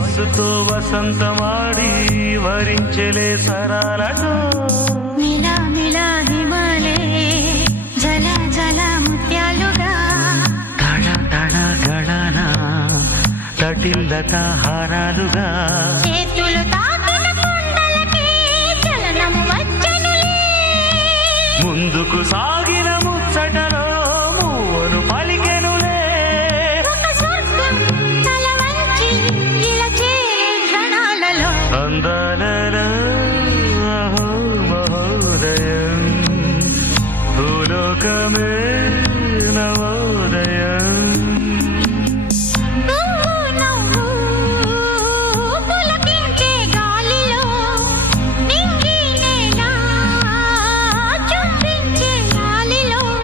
వయస్సుతో వసంతమాడి వరించలే సరాలతో మిలా మిలా హిమాలే జల జల ముత్యాలుగా తళ తళ గళన తటిల్లత హారాలుగా చేతులు తాకిన కొండలకే చలనం వచ్చనులే ముందుకు సాగిన ముచ్చటలో మూవను పలికెనులే ఒక స్వర్గం తల వంచి ఇలా చేరే క్షణాలలో అందాలలో అహో మహోదయం భూలోకమే నవోదయం